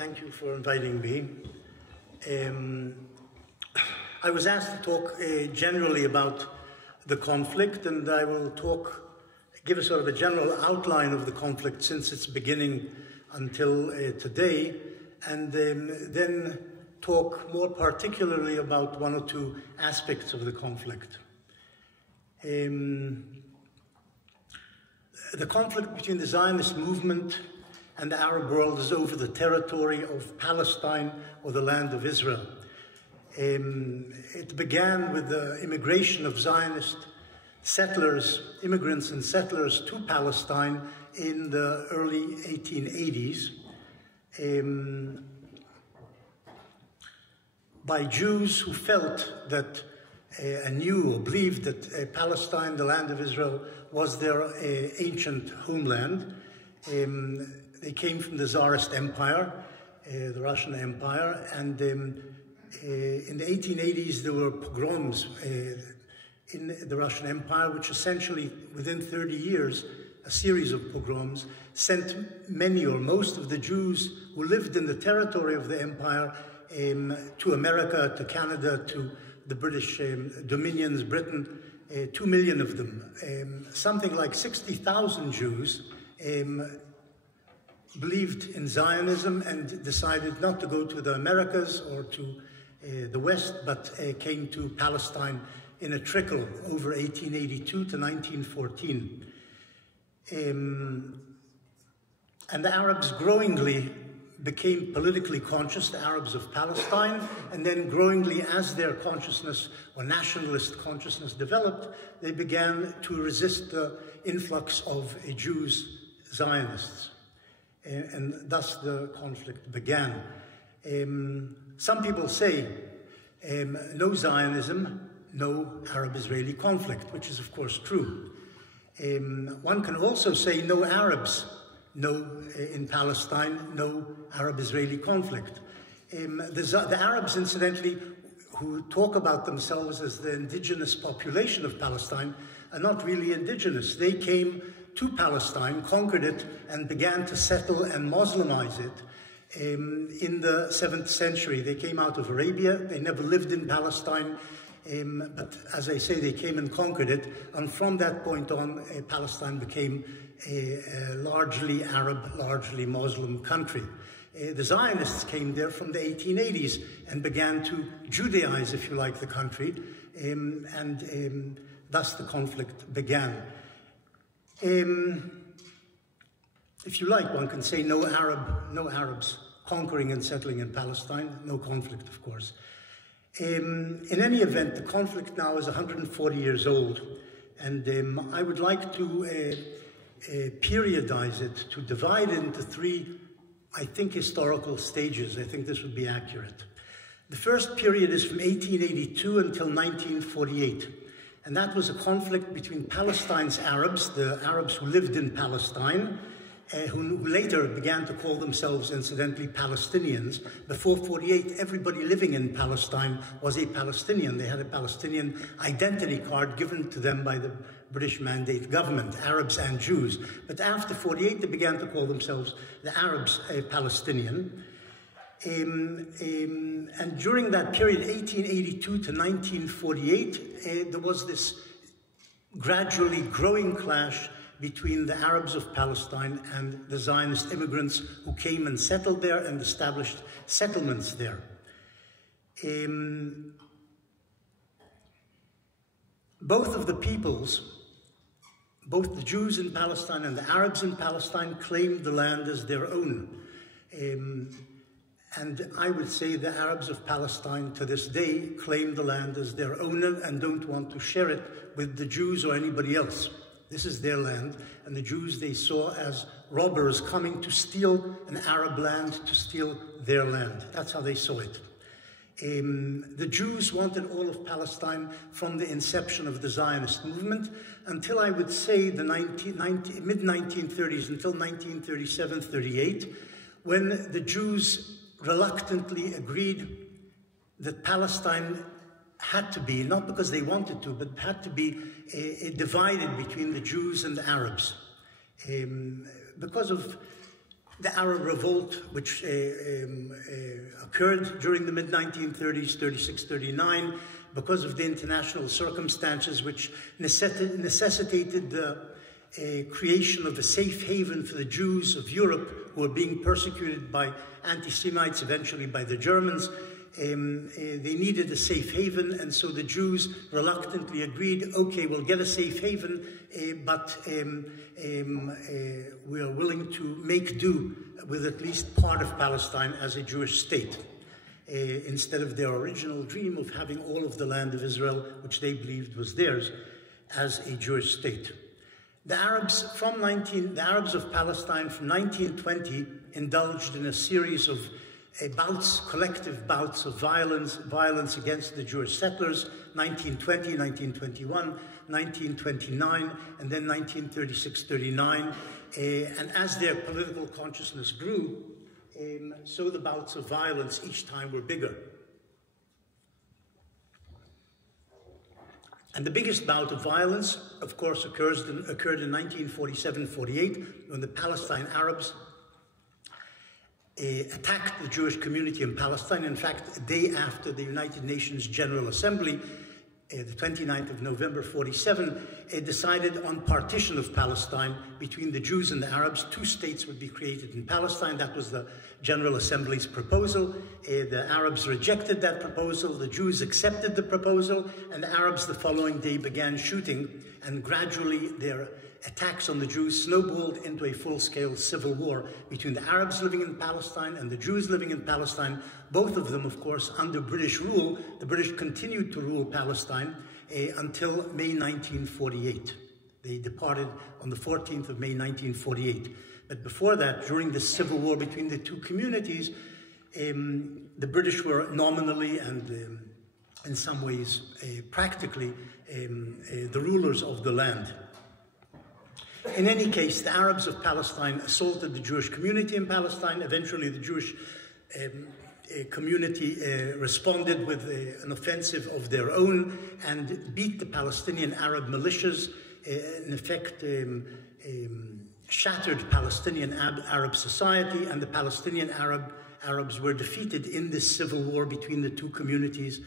Thank you for inviting me. I was asked to talk generally about the conflict, and I will give a sort of a general outline of the conflict since its beginning until today, and then talk more particularly about one or two aspects of the conflict. The conflict between the Zionist movement and the Arab world is over the territory of Palestine or the land of Israel. It began with the immigration of Zionist immigrants and settlers to Palestine in the early 1880s by Jews who felt that knew or believed that Palestine, the land of Israel, was their ancient homeland. They came from the Tsarist Empire, the Russian Empire, and in the 1880s there were pogroms in the Russian Empire, which essentially, within 30 years, a series of pogroms sent many or most of the Jews who lived in the territory of the empire to America, to Canada, to the British dominions, Britain, 2 million of them. Something like 60,000 Jews believed in Zionism and decided not to go to the Americas or to the West, but came to Palestine in a trickle over 1882 to 1914. And the Arabs growingly became politically conscious, the Arabs of Palestine, and then growingly as their consciousness or nationalist consciousness developed, they began to resist the influx of Jews, Zionists. And thus the conflict began. Some people say no Zionism, no Arab-Israeli conflict, which is of course true. One can also say no Arabs, no in Palestine, no Arab-Israeli conflict. The Arabs, incidentally, who talk about themselves as the indigenous population of Palestine, are not really indigenous. They came to Palestine, conquered it, and began to settle and Muslimize it in the 7th century. They came out of Arabia. They never lived in Palestine, but as I say, they came and conquered it. And from that point on, Palestine became a largely Arab, largely Muslim country. The Zionists came there from the 1880s and began to Judaize, if you like, the country, and thus the conflict began. If you like, one can say no Arabs conquering and settling in Palestine, no conflict, of course. In any event, the conflict now is 140 years old, and I would like to periodize it, to divide it into three, I think, historical stages. I think this would be accurate. The first period is from 1882 until 1948. And that was a conflict between Palestine's Arabs, the Arabs who lived in Palestine, who later began to call themselves, incidentally, Palestinians. Before 48, everybody living in Palestine was a Palestinian. They had a Palestinian identity card given to them by the British Mandate government, Arabs and Jews. But after 48, they began to call themselves the Arabs Palestinian. And during that period, 1882 to 1948, there was this gradually growing clash between the Arabs of Palestine and the Zionist immigrants who came and settled there and established settlements there. Both of the peoples, both the Jews in Palestine and the Arabs in Palestine, claimed the land as their own. And I would say the Arabs of Palestine to this day claim the land as their own and don't want to share it with the Jews or anybody else. This is their land, and the Jews they saw as robbers coming to steal an Arab land, to steal their land. That's how they saw it. The Jews wanted all of Palestine from the inception of the Zionist movement until, I would say, the mid-1930s, until 1937-38, when the Jews reluctantly agreed that Palestine had to be, not because they wanted to, but had to be divided between the Jews and the Arabs. Because of The Arab Revolt, which occurred during the mid-1930s, 36, 39, because of the international circumstances which necessitated the creation of a safe haven for the Jews of Europe who were being persecuted by anti-Semites, eventually by the Germans. They needed a safe haven, and so the Jews reluctantly agreed, okay, we'll get a safe haven, but we are willing to make do with at least part of Palestine as a Jewish state, instead of their original dream of having all of the land of Israel, which they believed was theirs, as a Jewish state. The Arabs of Palestine from 1920 indulged in a series of collective bouts of violence against the Jewish settlers, 1920, 1921, 1929, and then 1936-39. And as their political consciousness grew, so the bouts of violence each time were bigger. And the biggest bout of violence, of course, occurred in 1947-48, when the Palestine Arabs attacked the Jewish community in Palestine. In fact, a day after the United Nations General Assembly, the 29th of November 47, decided on partition of Palestine between the Jews and the Arabs. 2 states would be created in Palestine. That was the General Assembly's proposal. The Arabs rejected that proposal. The Jews accepted the proposal, and the Arabs the following day began shooting, and gradually their attacks on the Jews snowballed into a full-scale civil war between the Arabs living in Palestine and the Jews living in Palestine, both of them, of course, under British rule. The British continued to rule Palestine until May 1948. They departed on the 14th of May 1948. But before that, during the civil war between the 2 communities, the British were nominally and in some ways practically the rulers of the land. In any case, the Arabs of Palestine assaulted the Jewish community in Palestine. Eventually, the Jewish community responded with an offensive of their own and beat the Palestinian Arab militias, in effect shattered Palestinian Arab society, and the Palestinian Arabs were defeated in this civil war between the 2 communities,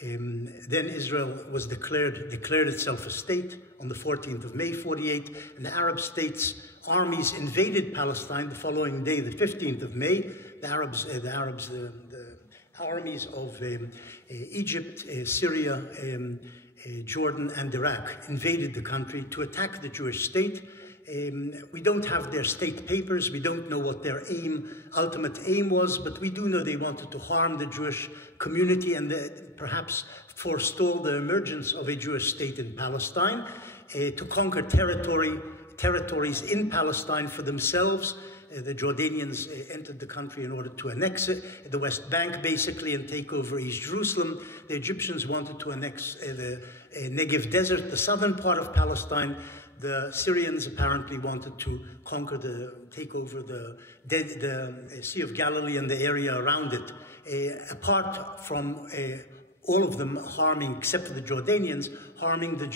then Israel was declared itself a state on the 14th of May 48, and the Arab states' armies invaded Palestine the following day, the 15th of May. The armies of Egypt, Syria, Jordan, and Iraq invaded the country to attack the Jewish state. We don't have their state papers. We don't know what their ultimate aim was, but we do know they wanted to harm the Jewish community and perhaps forestall the emergence of a Jewish state in Palestine, to conquer territories in Palestine for themselves. The Jordanians entered the country in order to annex it, the West Bank basically, and take over East Jerusalem. The Egyptians wanted to annex the Negev Desert, the southern part of Palestine. The Syrians apparently wanted to take over the Sea of Galilee and the area around it. Apart from all of them harming, except for the Jordanians, harming the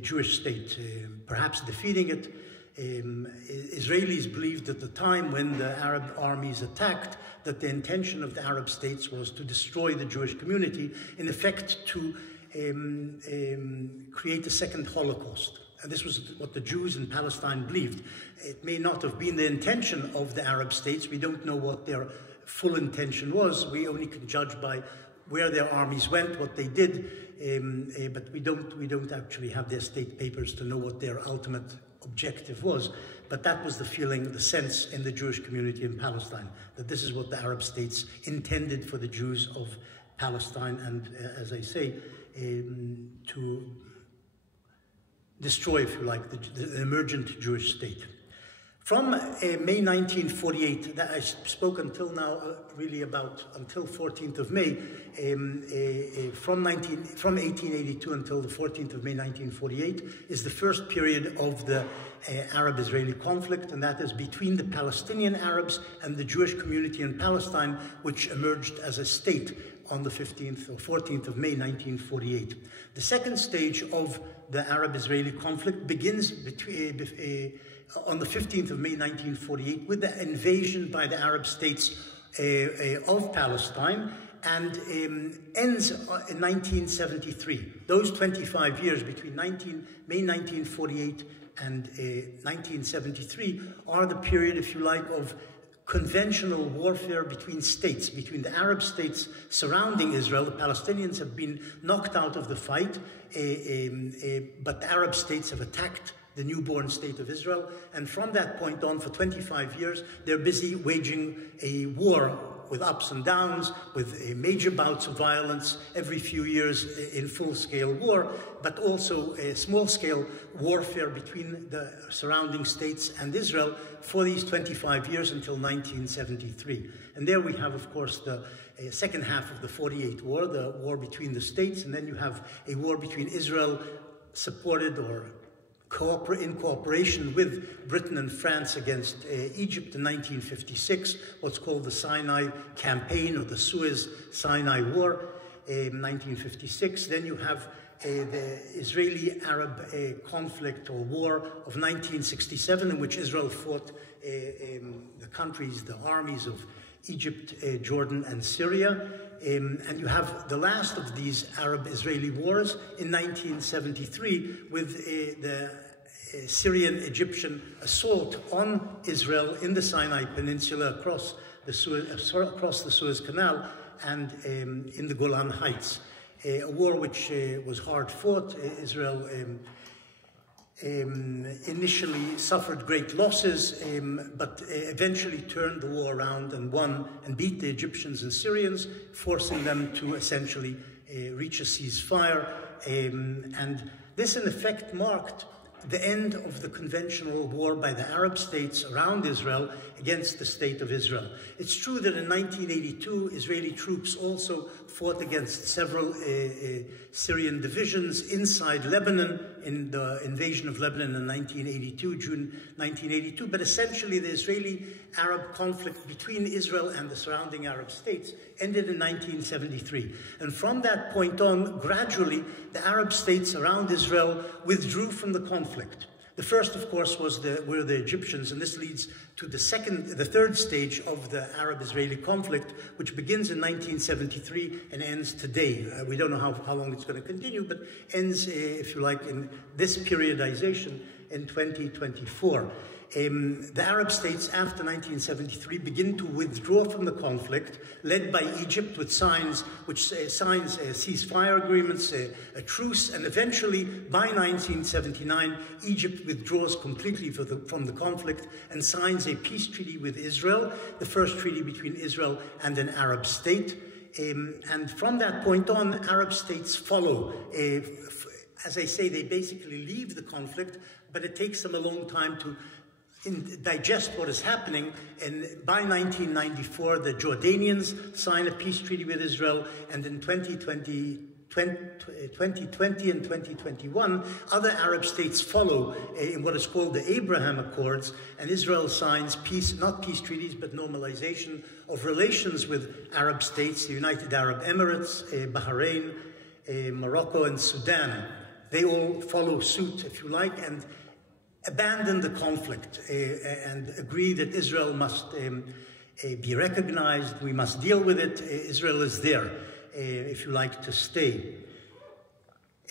Jewish state, perhaps defeating it. Israelis believed at the time when the Arab armies attacked that the intention of the Arab states was to destroy the Jewish community, in effect to create a second Holocaust. And this was what the Jews in Palestine believed. It may not have been the intention of the Arab states. We don't know what their full intention was. We only can judge by where their armies went, what they did, but we don't actually have their state papers to know what their ultimate objective was. But that was the feeling, the sense in the Jewish community in Palestine, that this is what the Arab states intended for the Jews of Palestine, and as I say, to destroy, if you like, the emergent Jewish state. From May 1948, that I spoke until now, really until 14th of May, from 1882 until the 14th of May 1948 is the first period of the Arab-Israeli conflict, and that is between the Palestinian Arabs and the Jewish community in Palestine, which emerged as a state on the 15th or 14th of May 1948. The second stage of the Arab-Israeli conflict begins on the 15th of May 1948 with the invasion by the Arab states of Palestine, and ends in 1973. Those 25 years between May 1948 and 1973 are the period, if you like, of conventional warfare between states, between the Arab states surrounding Israel. The Palestinians have been knocked out of the fight, but the Arab states have attacked the newborn state of Israel. And from that point on, for 25 years, they're busy waging a war with ups and downs, with major bouts of violence every few years in full-scale war, but also a small-scale warfare between the surrounding states and Israel for these 25 years until 1973. And there we have, of course, the second half of the 48 war, the war between the states, and then you have a war between Israel supported or in cooperation with Britain and France against Egypt in 1956, what's called the Sinai Campaign or the Suez-Sinai War in 1956. Then you have the Israeli-Arab conflict or war of 1967, in which Israel fought the armies of Egypt, Jordan, and Syria. And you have the last of these Arab-Israeli wars in 1973 with the Syrian-Egyptian assault on Israel in the Sinai Peninsula across the Suez Canal and in the Golan Heights. A war which was hard fought. Israel initially suffered great losses, but eventually turned the war around and won and beat the Egyptians and Syrians, forcing them to essentially reach a ceasefire. And this, in effect, marked the end of the conventional war by the Arab states around Israel against the State of Israel. It's true that in 1982, Israeli troops also fought against several Syrian divisions inside Lebanon in the invasion of Lebanon in 1982, June 1982. But essentially, the Israeli-Arab conflict between Israel and the surrounding Arab states ended in 1973. And from that point on, gradually, the Arab states around Israel withdrew from the conflict. The first, of course, were the Egyptians, and this leads to the third stage of the Arab-Israeli conflict, which begins in 1973 and ends today. We don't know how long it's going to continue, but ends, if you like, in this periodization in 2024. The Arab states after 1973 begin to withdraw from the conflict, led by Egypt, which signs ceasefire agreements, a truce, and eventually by 1979 Egypt withdraws completely from the conflict and signs a peace treaty with Israel, the first treaty between Israel and an Arab state. And from that point on, Arab states follow. As I say, they basically leave the conflict, but it takes them a long time to digest what is happening. And by 1994, the Jordanians sign a peace treaty with Israel, and in 2020 and 2021, other Arab states follow in what is called the Abraham Accords, and Israel signs not peace treaties, but normalization of relations with Arab states, the United Arab Emirates, Bahrain, Morocco, and Sudan. They all follow suit, if you like, and abandon the conflict and agree that Israel must be recognized, we must deal with it, Israel is there, if you like, to stay.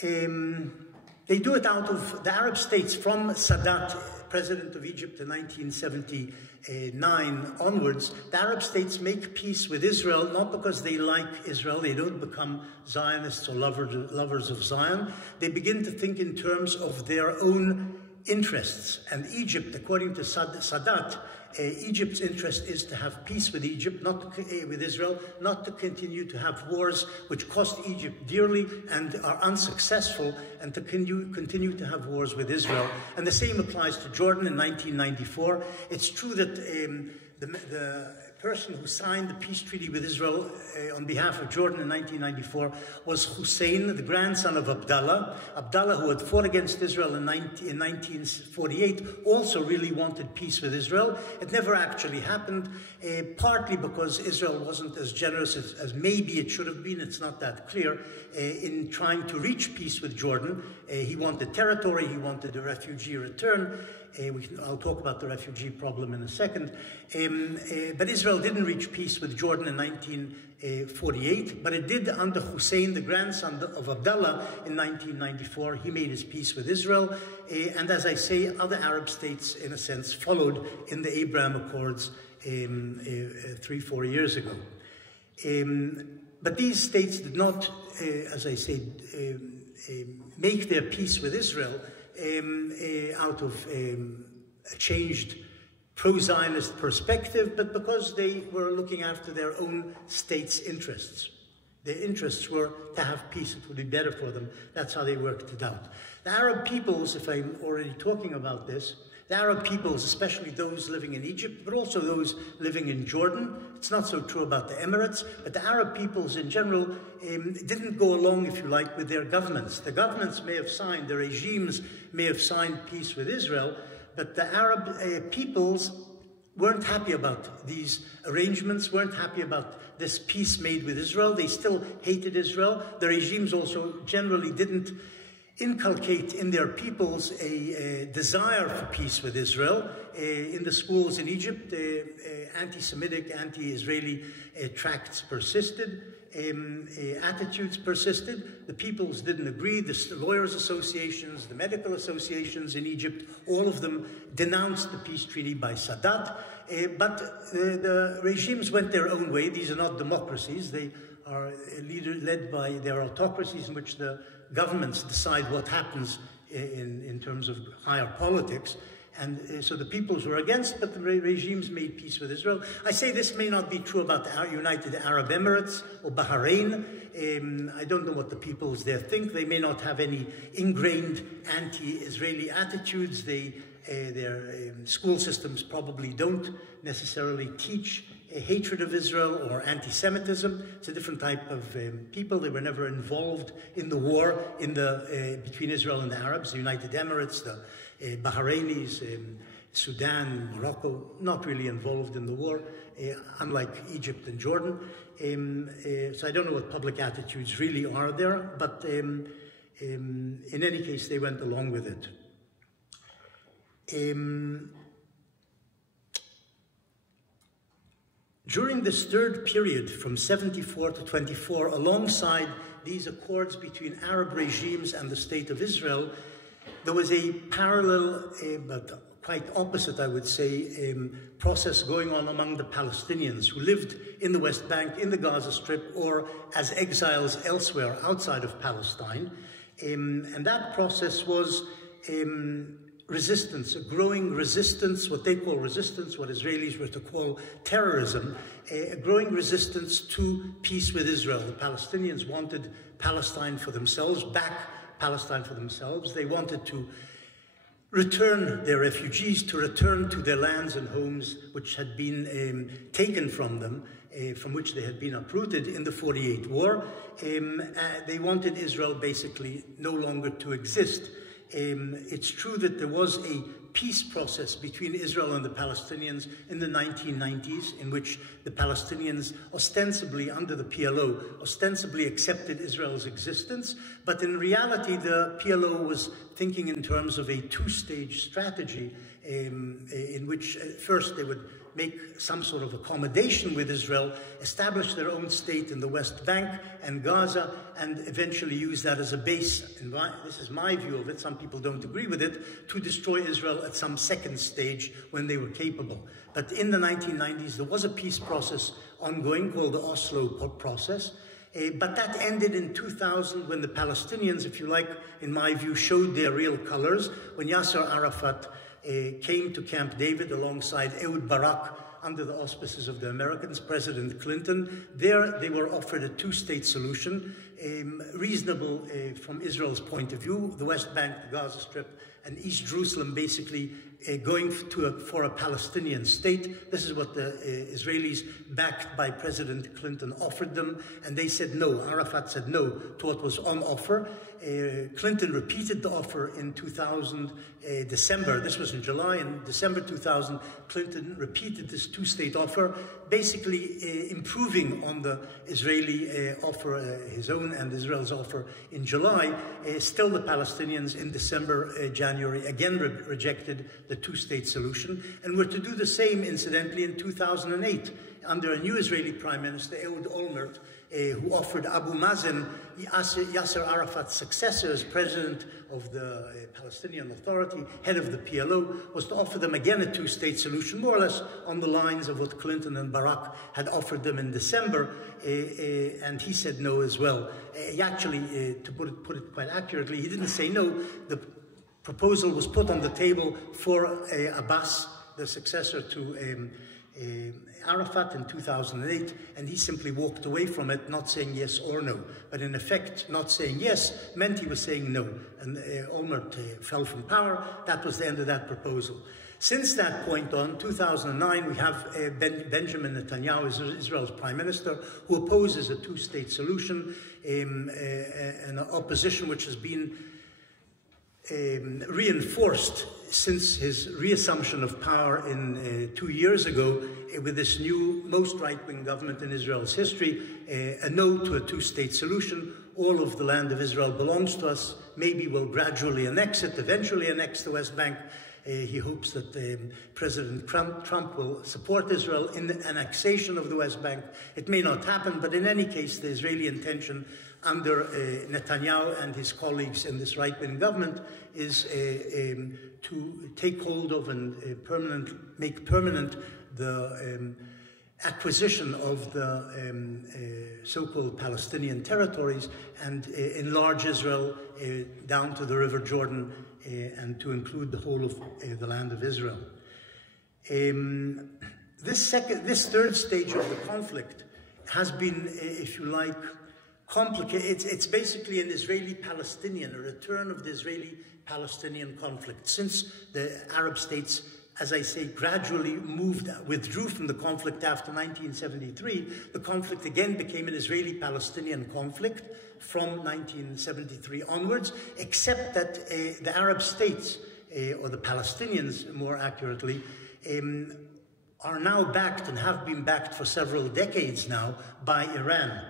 They do it out of the Arab states from Sadat, president of Egypt in 1979 onwards. The Arab states make peace with Israel, not because they like Israel, they don't become Zionists or lovers of Zion. They begin to think in terms of their own interests. And Egypt, according to Sadat, Egypt's interest is to have peace with with Israel, not to continue to have wars which cost Egypt dearly and are unsuccessful, and to continue to have wars with Israel. And the same applies to Jordan in 1994. It's true that the person who signed the peace treaty with Israel on behalf of Jordan in 1994 was Hussein, the grandson of Abdallah. Abdallah, who had fought against Israel in 1948, also really wanted peace with Israel. It never actually happened, partly because Israel wasn't as generous as maybe it should have been. It's not that clear. In trying to reach peace with Jordan, he wanted territory, he wanted a refugee return, I'll talk about the refugee problem in a second. But Israel didn't reach peace with Jordan in 1948, but it did under Hussein, the grandson of Abdullah, in 1994. He made his peace with Israel. And as I say, other Arab states, in a sense, followed in the Abraham Accords 3-4 years ago. But these states did not, as I say, make their peace with Israel out of a changed pro-Zionist perspective, but because they were looking after their own state's interests. Their interests were to have peace. It would be better for them. That's how they worked it out. The Arab peoples, if I'm already talking about this, the Arab peoples, especially those living in Egypt, but also those living in Jordan, it's not so true about the Emirates, but the Arab peoples in general didn't go along, if you like, with their governments. The governments may have signed, the regimes may have signed peace with Israel, but the Arab peoples weren't happy about these arrangements, weren't happy about this peace made with Israel. They still hated Israel. The regimes also generally didn't inculcate in their peoples a desire for peace with Israel. In the schools in Egypt, anti-Semitic, anti-Israeli tracts persisted, attitudes persisted. The peoples didn't agree. The lawyers' associations, the medical associations in Egypt, all of them denounced the peace treaty by Sadat. But the regimes went their own way. These are not democracies. They are led by their autocracies in which the governments decide what happens in terms of higher politics. And so the peoples were against, but the regimes made peace with Israel. I say this may not be true about the United Arab Emirates or Bahrain. I don't know what the peoples there think. They may not have any ingrained anti-Israeli attitudes. Their school systems probably don't necessarily teach a hatred of Israel or anti-Semitism. It's a different type of people. They were never involved in the war between Israel and the Arabs. The United Emirates, the Bahrainis, Sudan, Morocco, not really involved in the war, unlike Egypt and Jordan. So I don't know what public attitudes really are there, but in any case, they went along with it. During this third period, from 74 to 24, alongside these accords between Arab regimes and the State of Israel, there was a parallel, but quite opposite, I would say, process going on among the Palestinians who lived in the West Bank, in the Gaza Strip, or as exiles elsewhere outside of Palestine. And that process was resistance, a growing resistance, what they call resistance, what Israelis were to call terrorism, a growing resistance to peace with Israel. The Palestinians wanted Palestine for themselves, back Palestine for themselves. They wanted to return their refugees, to return to their lands and homes which had been taken from them, from which they had been uprooted in the 48 war. They wanted Israel basically no longer to exist. It's true that there was a peace process between Israel and the Palestinians in the 1990s, in which the Palestinians ostensibly, under the PLO, ostensibly accepted Israel's existence, but in reality the PLO was thinking in terms of a two-stage strategy in which first they would make some sort of accommodation with Israel, establish their own state in the West Bank and Gaza, and eventually use that as a base, and this is my view of it, some people don't agree with it, to destroy Israel at some second stage when they were capable. But in the 1990s, there was a peace process ongoing called the Oslo process, but that ended in 2000 when the Palestinians, if you like, in my view, showed their real colors, when Yasser Arafat came to Camp David alongside Ehud Barak under the auspices of the Americans, President Clinton. There they were offered a two-state solution, reasonable from Israel's point of view, the West Bank, the Gaza Strip, and East Jerusalem basically going for a Palestinian state. This is what the Israelis, backed by President Clinton, offered them, and they said no. Arafat said no to what was on offer. Clinton repeated the offer in 2000, December. This was in July. In December 2000, Clinton repeated this two-state offer, basically improving on the Israeli offer, his own June and Israel's offer in July, still the Palestinians in December, January again rejected the two-state solution, and were to do the same, incidentally, in 2008 under a new Israeli Prime Minister, Ehud Olmert, who offered Abu Mazen, Yasser Arafat's successor as president of the Palestinian Authority, head of the PLO, was to offer them again a two-state solution, more or less on the lines of what Clinton and Barak had offered them in December, and he said no as well. Actually, to put it quite accurately, he didn't say no. The proposal was put on the table for Abbas, the successor to Arafat, in 2008, and he simply walked away from it, not saying yes or no. But in effect, not saying yes meant he was saying no, and Olmert fell from power. That was the end of that proposal. Since that point on, 2009, we have Benjamin Netanyahu, Israel's prime minister, who opposes a two-state solution, an opposition which has been reinforced since his reassumption of power in 2 years ago, with this new, most right-wing government in Israel's history, a no to a two-state solution. All of the land of Israel belongs to us. Maybe we'll gradually annex it, eventually annex the West Bank. He hopes that President Trump will support Israel in the annexation of the West Bank. It may not happen, but in any case, the Israeli intention under Netanyahu and his colleagues in this right-wing government is to take hold of and make permanent the acquisition of the so-called Palestinian territories and enlarge Israel down to the River Jordan and to include the whole of the land of Israel. This third stage of the conflict has been, if you like, complicated. It's basically an Israeli-Palestinian, a return of the Israeli-Palestinian conflict. Since the Arab states, as I say, gradually withdrew from the conflict after 1973, the conflict again became an Israeli-Palestinian conflict from 1973 onwards, except that the Arab states, or the Palestinians more accurately, are now backed and have been backed for several decades now by Iran.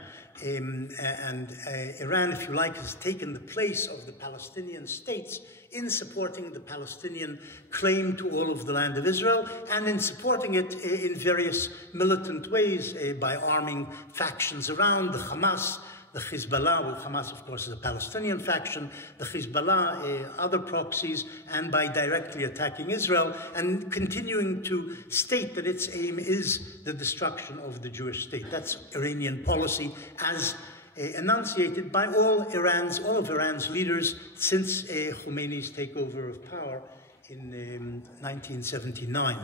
Iran, if you like, has taken the place of the Palestinian states in supporting the Palestinian claim to all of the land of Israel, and in supporting it in various militant ways, by arming factions around the Hamas, the Hezbollah. Well, Hamas, of course, is a Palestinian faction, the Hezbollah, other proxies, and by directly attacking Israel, and continuing to state that its aim is the destruction of the Jewish state. That's Iranian policy as enunciated by all of Iran's leaders since Khomeini's takeover of power in 1979.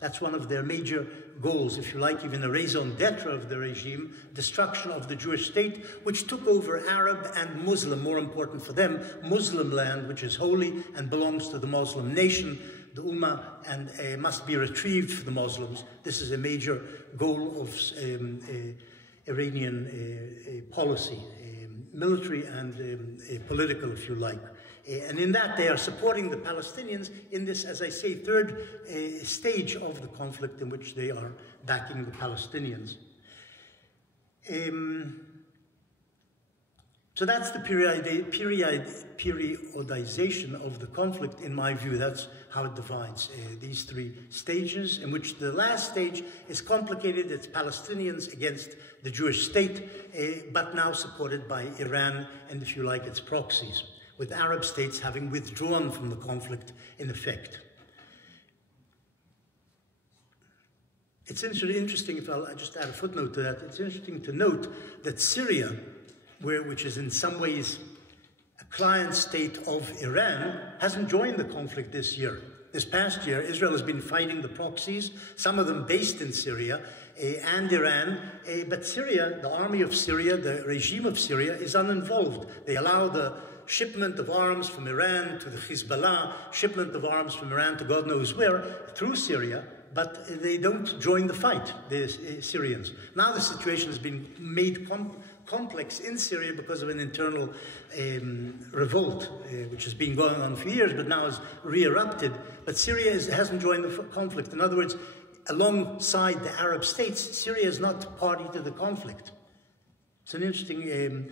That's one of their major goals, if you like, even a raison d'etre of the regime, destruction of the Jewish state, which took over Arab and Muslim, more important for them, Muslim land, which is holy and belongs to the Muslim nation, the Ummah, and must be retrieved for the Muslims. This is a major goal of Iranian policy, military and political, if you like. And in that, they are supporting the Palestinians in this, as I say, third stage of the conflict in which they are backing the Palestinians. So that's the periodization of the conflict, in my view. That's how it divides these three stages, in which the last stage is complicated. It's Palestinians against the Jewish state, but now supported by Iran and, if you like, its proxies, with Arab states having withdrawn from the conflict in effect. It's interesting, if I'll just add a footnote to that, it's interesting to note that Syria, which is in some ways a client state of Iran, hasn't joined the conflict this year. This past year, Israel has been fighting the proxies, some of them based in Syria and Iran, but Syria, the army of Syria, the regime of Syria, is uninvolved. They allow the shipment of arms from Iran to the Hezbollah, shipment of arms from Iran to God knows where, through Syria, but they don't join the fight, the Syrians. Now the situation has been made complex in Syria because of an internal revolt, which has been going on for years, but now has re-erupted. But Syria hasn't joined the conflict. In other words, alongside the Arab states, Syria is not party to the conflict. It's an interesting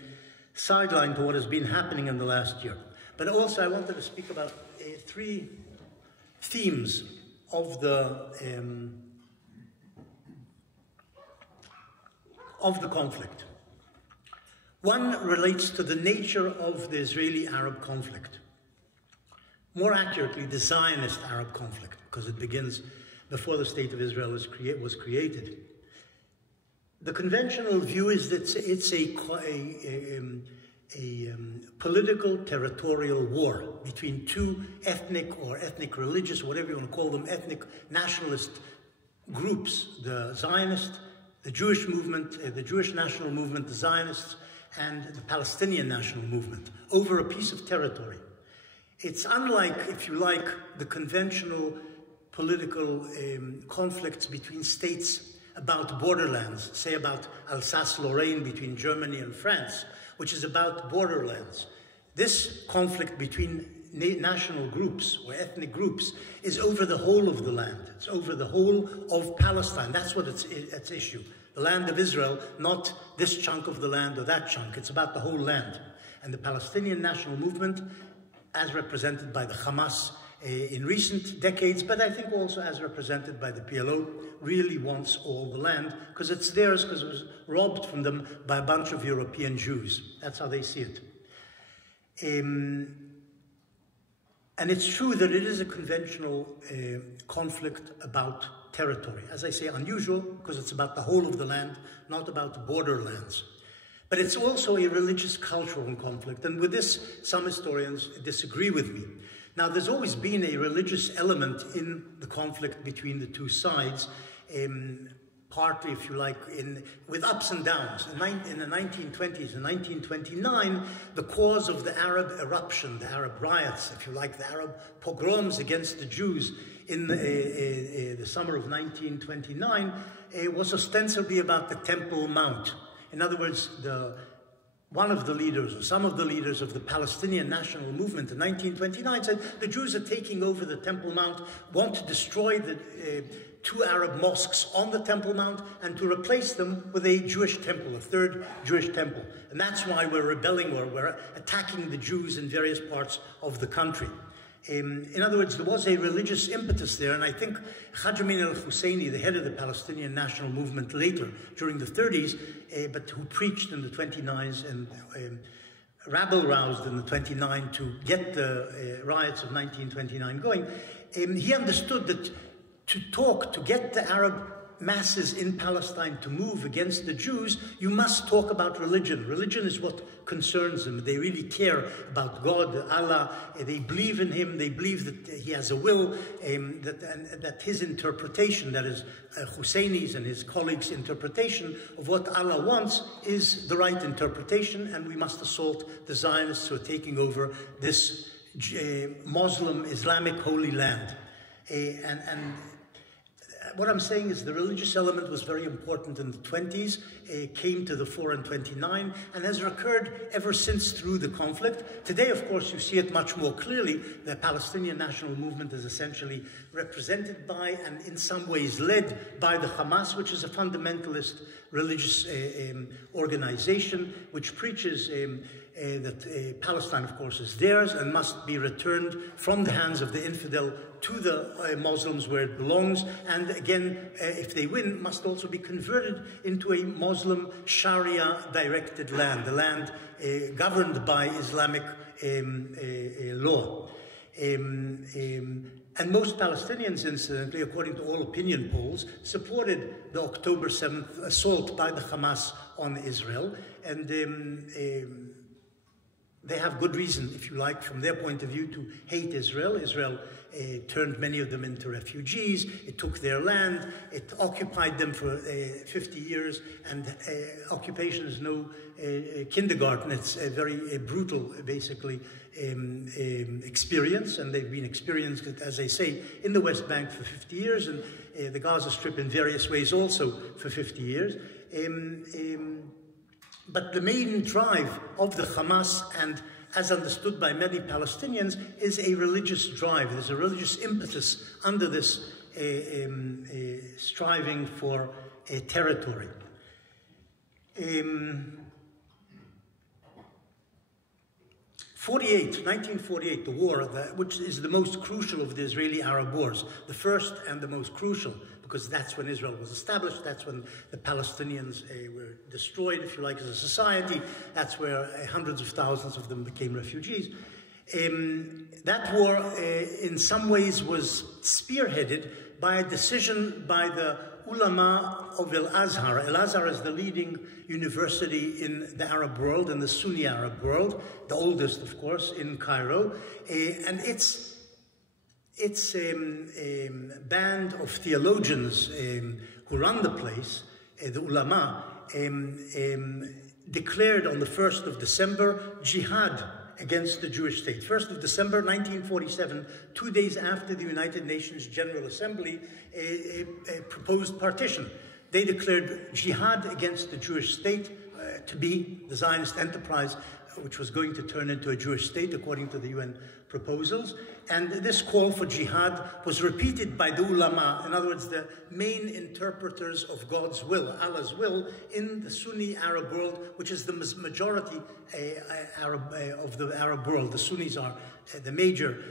sideline to what has been happening in the last year. But also I wanted to speak about three themes of the conflict. One relates to the nature of the Israeli-Arab conflict. More accurately, the Zionist-Arab conflict, because it begins before the State of Israel was created. The conventional view is that it's a political territorial war between two ethnic or ethnic religious, whatever you want to call them, ethnic nationalist groups, the Zionist, the Jewish movement, the Jewish national movement, the Zionists, and the Palestinian national movement, over a piece of territory. It's unlike, if you like, the conventional political conflicts between states about borderlands, say about Alsace-Lorraine between Germany and France, which is about borderlands. This conflict between national groups or ethnic groups is over the whole of the land. It's over the whole of Palestine. That's what it's issue. The land of Israel, not this chunk of the land or that chunk. It's about the whole land. And the Palestinian national movement, as represented by the Hamas in recent decades, but I think also as represented by the PLO, really wants all the land because it's theirs, because it was robbed from them by a bunch of European Jews. That's how they see it. And it's true that it is a conventional conflict about territory. As I say, unusual because it's about the whole of the land, not about the borderlands. But it's also a religious cultural conflict. And with this, some historians disagree with me. Now, there's always been a religious element in the conflict between the two sides, partly, if you like, with ups and downs. In the 1920s and 1929, the cause of the Arab eruption, the Arab riots, if you like, the Arab pogroms against the Jews in the summer of 1929 was ostensibly about the Temple Mount. In other words, one of the leaders, or some of the leaders of the Palestinian national movement in 1929 said the Jews are taking over the Temple Mount, want to destroy the two Arab mosques on the Temple Mount and to replace them with a Jewish temple, a third Jewish temple. And that's why we're rebelling, or we're attacking the Jews in various parts of the country. In other words, there was a religious impetus there, and I think Haj Amin al-Husseini, the head of the Palestinian national movement later, during the 30s, but who preached in the 29s and rabble-roused in the 29 to get the riots of 1929 going, he understood that to get the Arab masses in Palestine to move against the Jews, you must talk about religion. Religion is what concerns them. They really care about God, Allah. They believe in him. They believe that he has a will, that his interpretation, that is Husseini's and his colleagues' interpretation of what Allah wants, is the right interpretation, and we must assault the Zionists who are taking over this Muslim Islamic holy land. What I'm saying is the religious element was very important in the 20s, came to the fore in 29, and has recurred ever since through the conflict. Today, of course, you see it much more clearly. The Palestinian national movement is essentially represented by and in some ways led by the Hamas, which is a fundamentalist religious organization which preaches that Palestine, of course, is theirs and must be returned from the hands of the infidel to the Muslims where it belongs, and again, if they win, must also be converted into a Muslim Sharia-directed land, the land governed by Islamic law. And most Palestinians, incidentally, according to all opinion polls, supported the October 7th assault by the Hamas on Israel, and they have good reason, if you like, from their point of view, to hate Israel. Israel turned many of them into refugees. It took their land. It occupied them for 50 years. And occupation is no kindergarten. It's a very brutal, basically, experience. And they've been experienced, as I say, in the West Bank for 50 years, and the Gaza Strip in various ways also for 50 years. But the main drive of the Hamas, and as understood by many Palestinians, is a religious drive. There's a religious impetus under this striving for territory. 1948, the war, which is the most crucial of the Israeli-Arab wars, the first and the most crucial, because that's when Israel was established, that's when the Palestinians were destroyed, if you like, as a society, that's where hundreds of thousands of them became refugees. That war, in some ways, was spearheaded by a decision by the ulama of Al-Azhar. Al-Azhar is the leading university in the Arab world, in the Sunni Arab world, the oldest, of course, in Cairo. And its band of theologians who run the place, the ulama, declared on the 1st of December jihad against the Jewish state. 1st of December 1947, 2 days after the United Nations General Assembly proposed partition. They declared jihad against the Jewish state to be the Zionist enterprise, which was going to turn into a Jewish state according to the UN proposals. And this call for jihad was repeated by the ulama, in other words, the main interpreters of God's will, Allah's will, in the Sunni Arab world, which is the majority of the Arab world. The Sunnis are the major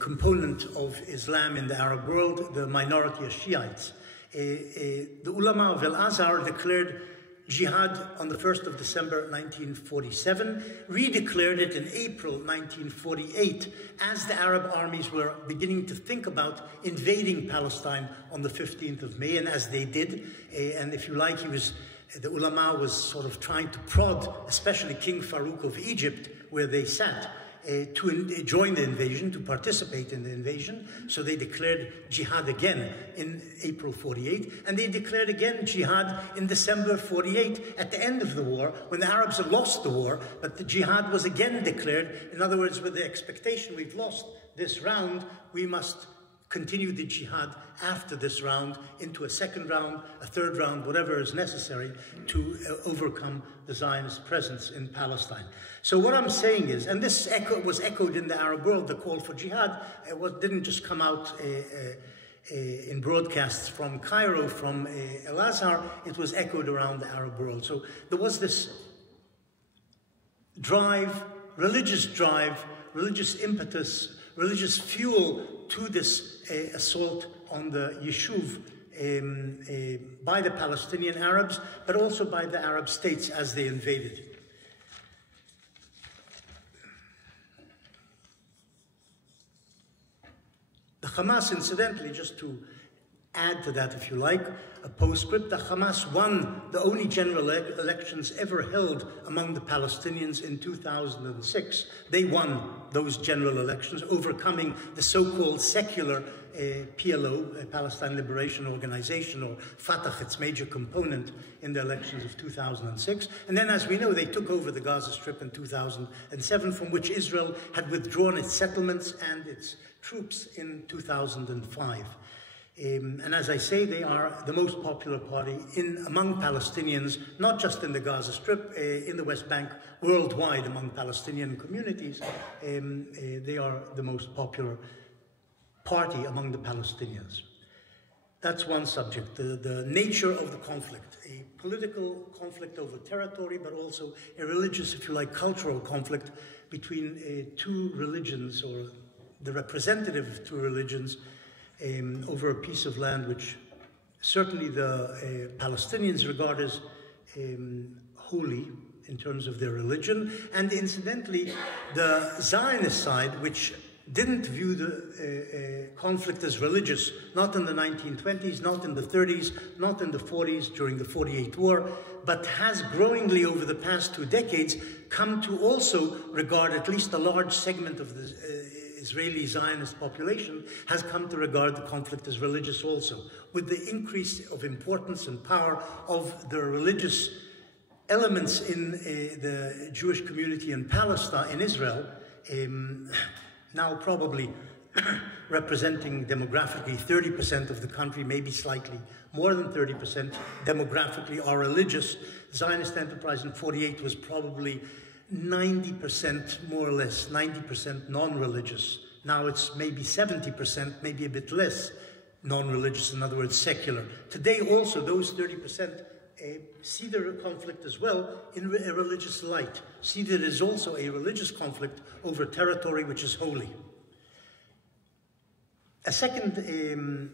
component of Islam in the Arab world, the minority are Shiites. The ulama of Al-Azhar declared jihad on the 1st of December 1947, redeclared it in April 1948 as the Arab armies were beginning to think about invading Palestine on the 15th of May, and as they did, and if you like, the ulama was sort of trying to prod, especially King Farouk of Egypt, where they sat, to join the invasion, to participate in the invasion. So they declared jihad again in April 48, and they declared again jihad in December 48 at the end of the war, when the Arabs had lost the war, but the jihad was again declared. In other words, with the expectation, we've lost this round, we must continue the jihad after this round into a second round, a third round, whatever is necessary to overcome the Zionist presence in Palestine. So what I'm saying is, and this was echoed in the Arab world, the call for jihad, didn't just come out in broadcasts from Cairo, from Al-Azhar, it was echoed around the Arab world. So there was this drive, religious impetus, religious fuel to this assault on the Yishuv by the Palestinian Arabs, but also by the Arab states as they invaded. The Hamas, incidentally, just to add to that, if you like, a postscript, the Hamas won the only general elections ever held among the Palestinians in 2006. They won those general elections, overcoming the so-called secular PLO, Palestine Liberation Organization, or Fatah, its major component in the elections of 2006. And then, as we know, they took over the Gaza Strip in 2007, from which Israel had withdrawn its settlements and its troops in 2005. And as I say, they are the most popular party among Palestinians, not just in the Gaza Strip, in the West Bank, worldwide among Palestinian communities. They are the most popular party among the Palestinians. That's one subject, the nature of the conflict, a political conflict over territory, but also a religious, if you like, cultural conflict between two religions, or the representative of two religions, over a piece of land which certainly the Palestinians regard as holy in terms of their religion, and incidentally the Zionist side, which didn't view the conflict as religious, not in the 1920s, not in the 30s, not in the 40s during the 48 war, but has growingly over the past 2 decades come to also regard, at least a large segment of the Israeli Zionist population has come to regard the conflict as religious also. With the increase of importance and power of the religious elements in the Jewish community in Palestine, in Israel, now probably representing demographically 30% of the country, maybe slightly more than 30% demographically are religious. Zionist enterprise in 48 was probably 90% more or less, 90% non-religious. Now it's maybe 70%, maybe a bit less non-religious, in other words, secular. Today also those 30% see the conflict as well in a religious light, see that it is also a religious conflict over territory which is holy. A second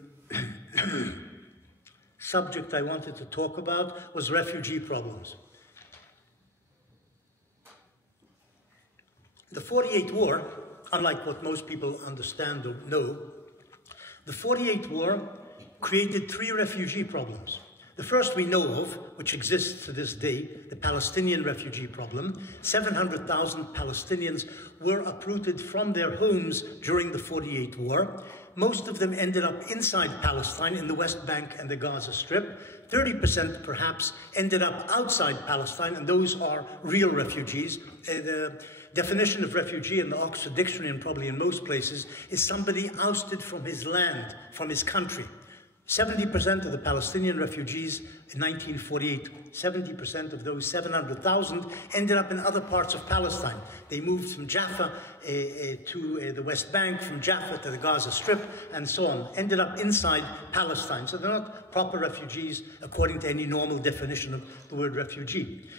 subject I wanted to talk about was refugee problems. The 48 War, unlike what most people understand or know, the 48 War created three refugee problems. The first we know of, which exists to this day, the Palestinian refugee problem. 700,000 Palestinians were uprooted from their homes during the 48 War. Most of them ended up inside Palestine in the West Bank and the Gaza Strip. 30% perhaps ended up outside Palestine, and those are real refugees. The definition of refugee in the Oxford Dictionary, and probably in most places, is somebody ousted from his land, from his country. 70% of the Palestinian refugees in 1948, 70% of those 700,000 ended up in other parts of Palestine. They moved from Jaffa to the West Bank, from Jaffa to the Gaza Strip, and so on. Ended up inside Palestine. So they're not proper refugees according to any normal definition of the word refugee.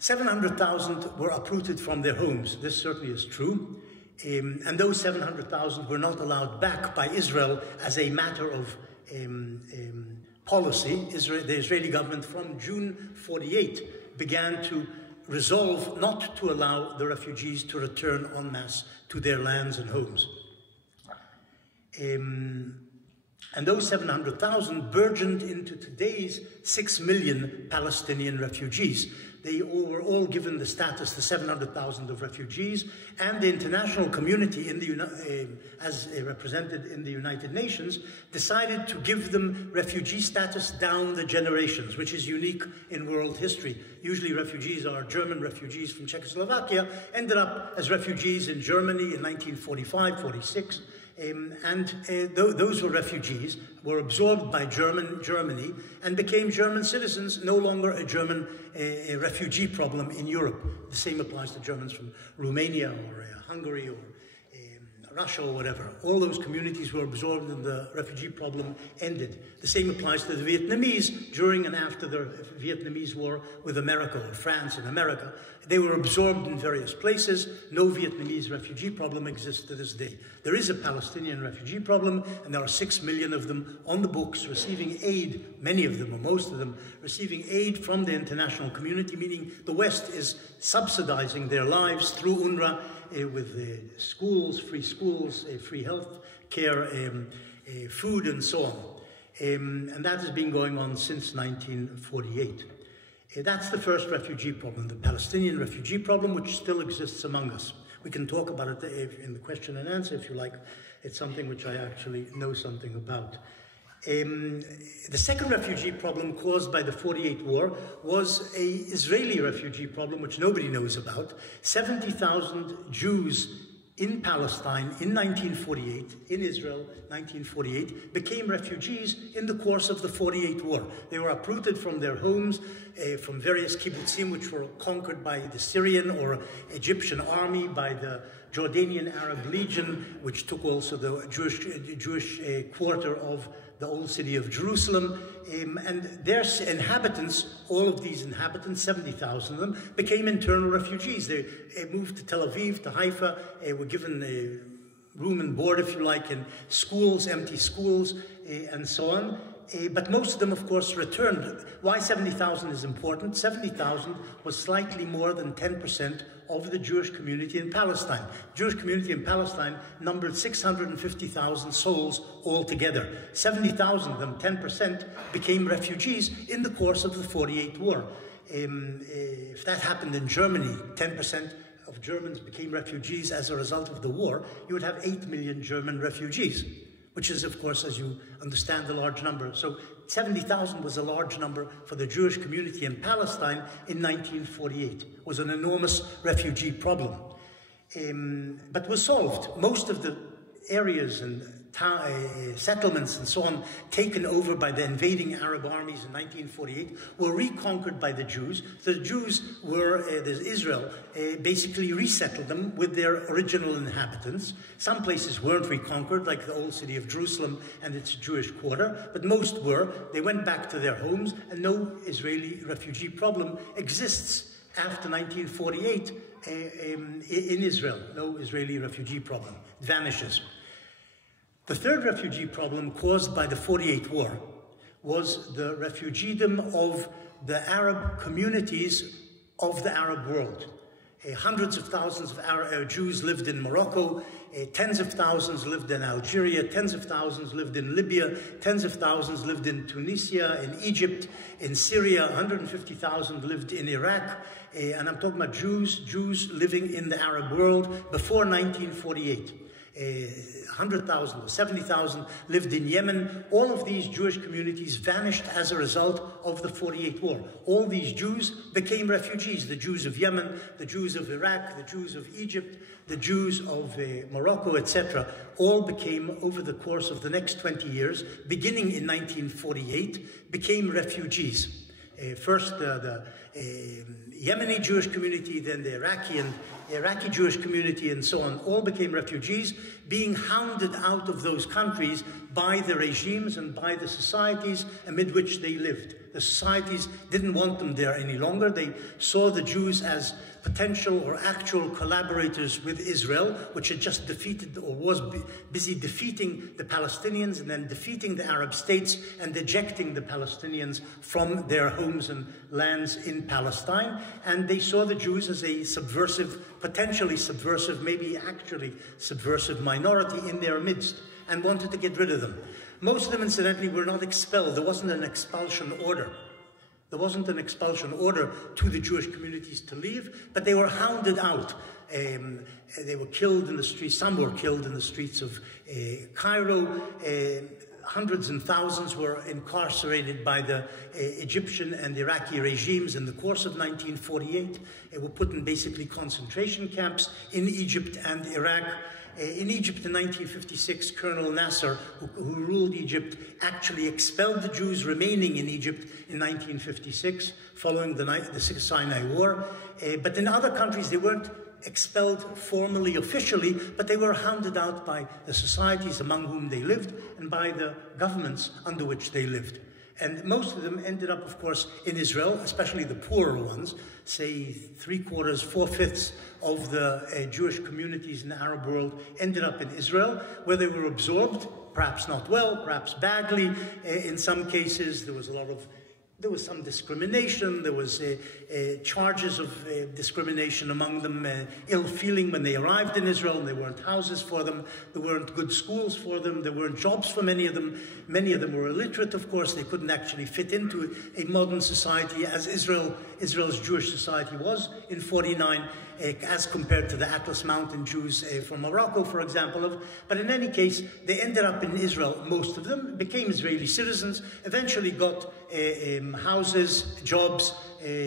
700,000 were uprooted from their homes. This certainly is true. And those 700,000 were not allowed back by Israel as a matter of policy. The Israeli government from June 48 began to resolve not to allow the refugees to return en masse to their lands and homes. And those 700,000 burgeoned into today's 6 million Palestinian refugees. They were all given the status, the 700,000 of refugees, and the international community, as represented in the United Nations, decided to give them refugee status down the generations, which is unique in world history. Usually refugees are German refugees from Czechoslovakia, ended up as refugees in Germany in 1945, 46, those were refugees, were absorbed by Germany, and became German citizens, no longer a German refugee problem in Europe. The same applies to Germans from Romania or Hungary or Russia or whatever. All those communities were absorbed and the refugee problem ended. The same applies to the Vietnamese during and after the Vietnamese War with America, or France and America. They were absorbed in various places. No Vietnamese refugee problem exists to this day. There is a Palestinian refugee problem, and there are 6 million of them on the books receiving aid, many of them, or most of them, receiving aid from the international community, meaning the West is subsidizing their lives through UNRWA, with schools, free health care, food, and so on. And that has been going on since 1948. That's the first refugee problem, the Palestinian refugee problem, which still exists among us. We can talk about it in the question and answer if you like. It's something which I actually know something about. The second refugee problem caused by the 48 War was an Israeli refugee problem, which nobody knows about. 70,000 Jews in Palestine in 1948, in Israel, 1948, became refugees in the course of the 48 War. They were uprooted from their homes, from various kibbutzim, which were conquered by the Syrian or Egyptian army, by the Jordanian Arab Legion, which took also the Jewish quarter of the old city of Jerusalem, and their inhabitants, all of these inhabitants, 70,000 of them, became internal refugees. They moved to Tel Aviv, to Haifa, were given room and board, if you like, in schools, empty schools, and so on. But most of them, of course, returned. Why 70,000 is important? 70,000 was slightly more than 10% of the Jewish community in Palestine. The Jewish community in Palestine numbered 650,000 souls altogether. 70,000 of them, 10%, became refugees in the course of the 48 War. If that happened in Germany, 10% of Germans became refugees as a result of the war, you would have 8 million German refugees, which is, of course, as you understand, a large number. So 70,000 was a large number for the Jewish community in Palestine in 1948. It was an enormous refugee problem, but was solved. Most of the areas and settlements and so on taken over by the invading Arab armies in 1948 were reconquered by the Jews. The Jews were, Israel basically resettled them with their original inhabitants. Some places weren't reconquered, like the old city of Jerusalem and its Jewish quarter, but most were. They went back to their homes, and no Israeli refugee problem exists after 1948 in Israel. No Israeli refugee problem. It vanishes. The third refugee problem caused by the 48 war was the refugeedom of the Arab communities of the Arab world. Hundreds of thousands of Jews lived in Morocco, tens of thousands lived in Algeria, tens of thousands lived in Libya, tens of thousands lived in Tunisia, in Egypt, in Syria, 150,000 lived in Iraq, and I'm talking about Jews living in the Arab world before 1948. 100,000 or 70,000 lived in Yemen. All of these Jewish communities vanished as a result of the 48 war. All these Jews became refugees. The Jews of Yemen, the Jews of Iraq, the Jews of Egypt, the Jews of Morocco, etc. all became, over the course of the next 20 years, beginning in 1948, became refugees. First the Yemeni Jewish community, then the Iraqi Jewish community, and so on, all became refugees, being hounded out of those countries by the regimes and by the societies amid which they lived. The societies didn't want them there any longer. They saw the Jews as potential or actual collaborators with Israel, which had just defeated or was busy defeating the Palestinians and then defeating the Arab states and ejecting the Palestinians from their homes and lands in Palestine. And they saw the Jews as a subversive, potentially subversive, maybe actually subversive minority in their midst, and wanted to get rid of them. Most of them, incidentally, were not expelled. There wasn't an expulsion order. There wasn't an expulsion order to the Jewish communities to leave, but they were hounded out. They were killed in the streets. Some were killed in the streets of Cairo. Hundreds and thousands were incarcerated by the Egyptian and Iraqi regimes in the course of 1948. They were put in basically concentration camps in Egypt and Iraq. In Egypt in 1956, Colonel Nasser, who ruled Egypt, actually expelled the Jews remaining in Egypt in 1956, following the Sinai War. But in other countries, they weren't expelled formally, officially, but they were hounded out by the societies among whom they lived and by the governments under which they lived. And most of them ended up, of course, in Israel, especially the poorer ones. Say 3/4, 4/5 of the Jewish communities in the Arab world ended up in Israel, where they were absorbed, perhaps not well, perhaps badly. In some cases, there was some discrimination. There was charges of discrimination among them, ill feeling when they arrived in Israel, and there weren't houses for them. There weren't good schools for them. There weren't jobs for many of them. Many of them were illiterate, of course. They couldn't actually fit into a modern society as Israel's Jewish society was in 49, as compared to the Atlas Mountain Jews from Morocco, for example. But in any case, they ended up in Israel, most of them, became Israeli citizens, eventually got houses, jobs,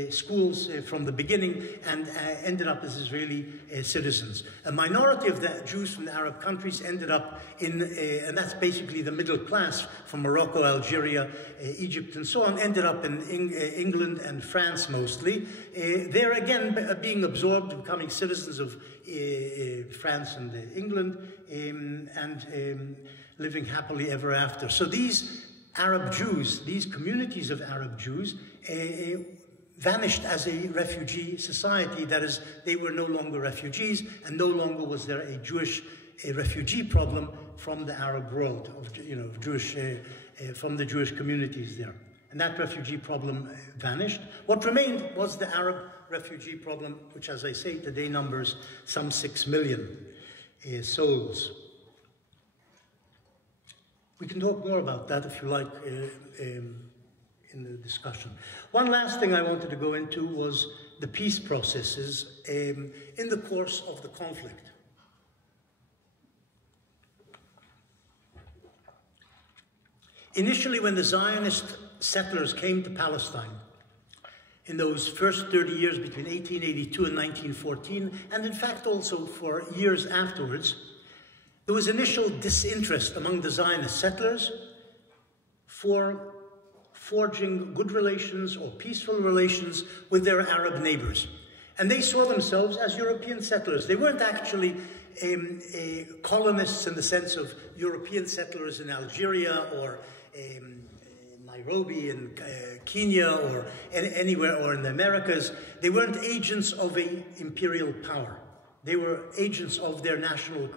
schools from the beginning, and ended up as Israeli citizens. A minority of the Jews from the Arab countries ended up in, and that's basically the middle class from Morocco, Algeria, Egypt, and so on, ended up in England and France mostly. There again, being absorbed, becoming citizens of France and England, and living happily ever after. So these Arab Jews, these communities of Arab Jews, vanished as a refugee society. That is, they were no longer refugees, and no longer was there a refugee problem from the Arab world, from the Jewish communities there. And that refugee problem vanished. What remained was the Arab refugee problem, which, as I say, today numbers some 6 million souls. We can talk more about that, if you like, in the discussion. One last thing I wanted to go into was the peace processes in the course of the conflict. Initially, when the Zionist settlers came to Palestine, in those first 30 years between 1882 and 1914, and in fact also for years afterwards, There was initial disinterest among the Zionist settlers for forging good relations or peaceful relations with their Arab neighbors. And they saw themselves as European settlers. They weren't actually colonists in the sense of European settlers in Algeria or Nairobi in Kenya or anywhere, or in the Americas. They weren't agents of an imperial power. They were agents of their national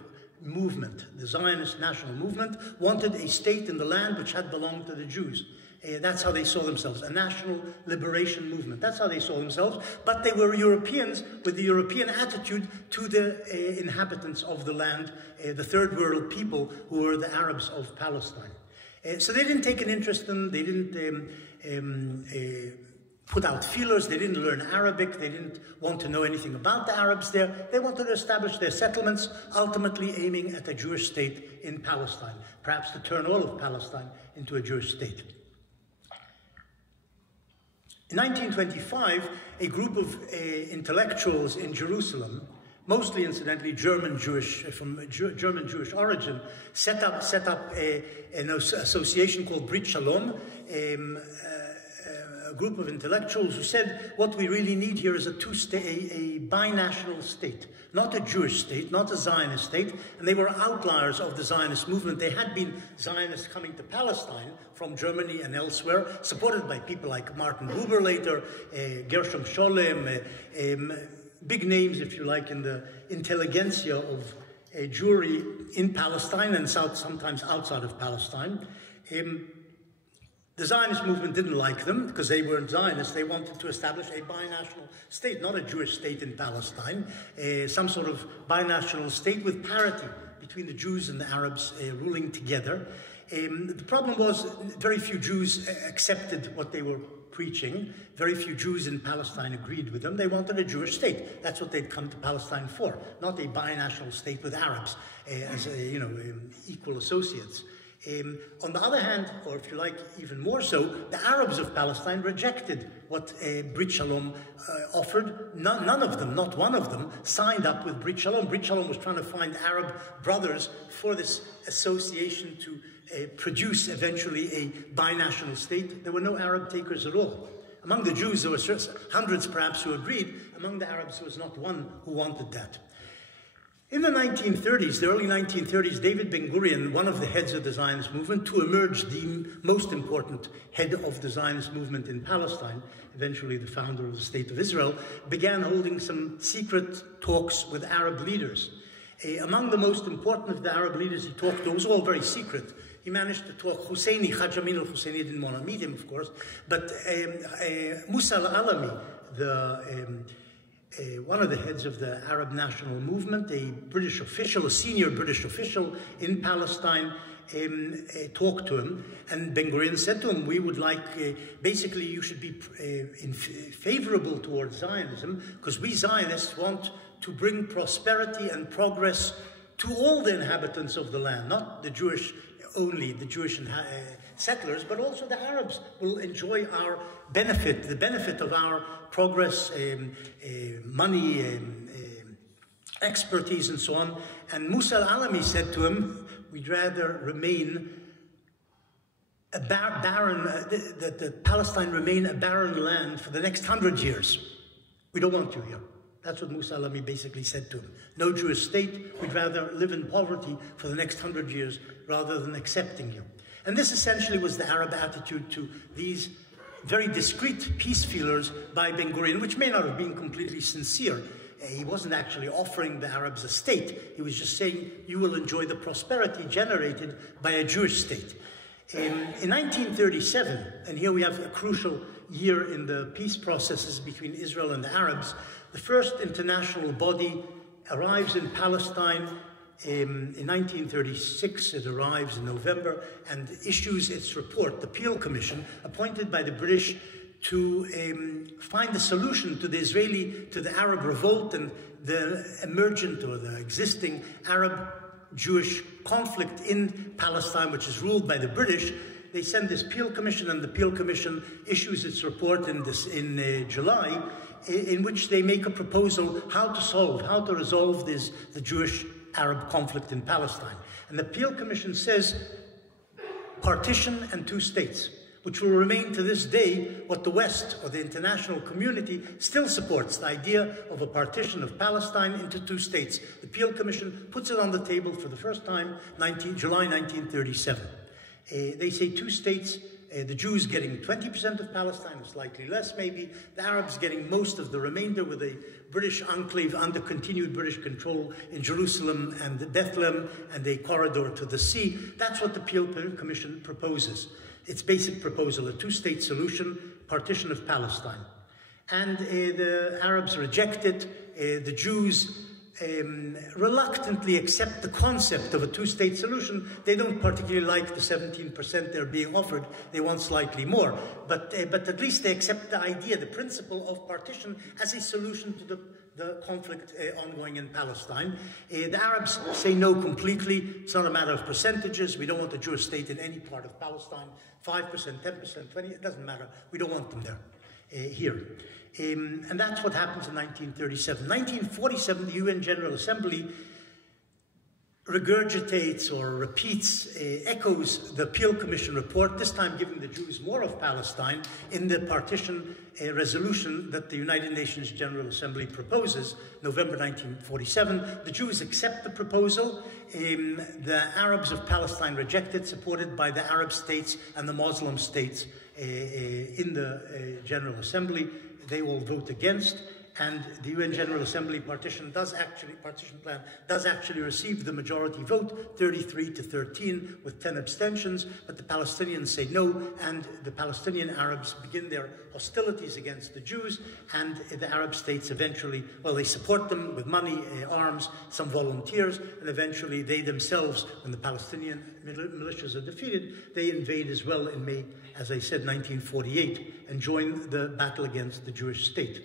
movement. The Zionist national movement wanted a state in the land which had belonged to the Jews. That's how they saw themselves, a national liberation movement. That's how they saw themselves. But they were Europeans with the European attitude to the inhabitants of the land, the third world people who were the Arabs of Palestine. So they didn't take an interest in them. They didn't put out feelers. They didn't learn Arabic. They didn't want to know anything about the Arabs there. They wanted to establish their settlements, ultimately aiming at a Jewish state in Palestine, perhaps to turn all of Palestine into a Jewish state. In 1925, a group of intellectuals in Jerusalem, mostly incidentally German Jewish origin, set up an association called Brit Shalom, a group of intellectuals who said what we really need here is a binational state, not a Jewish state, not a Zionist state. And they were outliers of the Zionist movement. They had been Zionists coming to Palestine from Germany and elsewhere, supported by people like Martin Buber later, Gershom Scholem, big names, if you like, in the intelligentsia of Jewry in Palestine and sometimes outside of Palestine. The Zionist movement didn't like them because they weren't Zionists. They wanted to establish a binational state, not a Jewish state in Palestine, some sort of binational state with parity between the Jews and the Arabs ruling together. The problem was very few Jews accepted what they were preaching. Very few Jews in Palestine agreed with them. They wanted a Jewish state. That's what they'd come to Palestine for, not a binational state with Arabs as equal associates. On the other hand, or if you like, even more so, the Arabs of Palestine rejected what Brit Shalom offered. None of them, not one of them, signed up with Brit Shalom. Brit Shalom was trying to find Arab brothers for this association to produce eventually a binational state. There were no Arab takers at all. Among the Jews, there were hundreds perhaps who agreed. Among the Arabs, there was not one who wanted that. In the 1930s, the early 1930s, David Ben-Gurion, one of the heads of the Zionist movement, to emerge the most important head of the Zionist movement in Palestine, eventually the founder of the State of Israel, began holding some secret talks with Arab leaders. Among the most important of the Arab leaders he talked to, it was all very secret. He managed to talk Husseini, Haj Amin al-Husseini didn't want to meet him, of course, but Musa al-Alami, one of the heads of the Arab national movement, a British official, a senior British official in Palestine, talked to him, and Ben-Gurion said to him, we would like, basically you should be favorable towards Zionism, because we Zionists want to bring prosperity and progress to all the inhabitants of the land, not the Jewish only, the Jewish settlers, but also the Arabs will enjoy our benefit, the benefit of our progress, money, expertise, and so on. And Musa al-Alami said to him, we'd rather remain a barren, that Palestine remain a barren land for the next 100 years. We don't want you here. That's what Musa al-Alami basically said to him. No Jewish state, we'd rather live in poverty for the next 100 years rather than accepting you. And this essentially was the Arab attitude to these very discreet peace feelers by Ben-Gurion, which may not have been completely sincere. He wasn't actually offering the Arabs a state. He was just saying, you will enjoy the prosperity generated by a Jewish state. In 1937, and here we have a crucial year in the peace processes between Israel and the Arabs, the first international body arrives in Palestine. In 1936, it arrives in November and issues its report, the Peel Commission, appointed by the British to find a solution to the Arab revolt and the emergent or the existing Arab-Jewish conflict in Palestine, which is ruled by the British. They send this Peel Commission, and the Peel Commission issues its report in July, in which they make a proposal how to resolve the Jewish Arab conflict in Palestine. And the Peel Commission says partition and two states, which will remain to this day what the West or the international community still supports, the idea of a partition of Palestine into two states. The Peel Commission puts it on the table for the first time, July 1937. They say two states, the Jews getting 20% of Palestine, or slightly less maybe, the Arabs getting most of the remainder, with a British enclave under continued British control in Jerusalem and Bethlehem, and a corridor to the sea. That's what the Peel Commission proposes. Its basic proposal, a two-state solution, partition of Palestine. And the Arabs reject it. The Jews reluctantly accept the concept of a two-state solution. They don't particularly like the 17% they're being offered. They want slightly more. But at least they accept the idea, the principle of partition as a solution to the conflict ongoing in Palestine. The Arabs say no completely. It's not a matter of percentages. We don't want a Jewish state in any part of Palestine. 5%, 10%, 20%, it doesn't matter. We don't want them there, here. And that's what happens in 1937. 1947, the UN General Assembly regurgitates or repeats, echoes the Peel Commission report, this time giving the Jews more of Palestine in the partition resolution that the United Nations General Assembly proposes, November 1947. The Jews accept the proposal. The Arabs of Palestine reject it, supported by the Arab states and the Muslim states in the General Assembly. They all vote against, and the UN General Assembly partition plan does actually receive the majority vote, 33-13, with 10 abstentions, but the Palestinians say no, and the Palestinian Arabs begin their hostilities against the Jews, and the Arab states eventually, well, they support them with money, arms, some volunteers, and eventually they themselves, when the Palestinian militias are defeated, they invade as well in May, as I said, 1948, and join the battle against the Jewish state.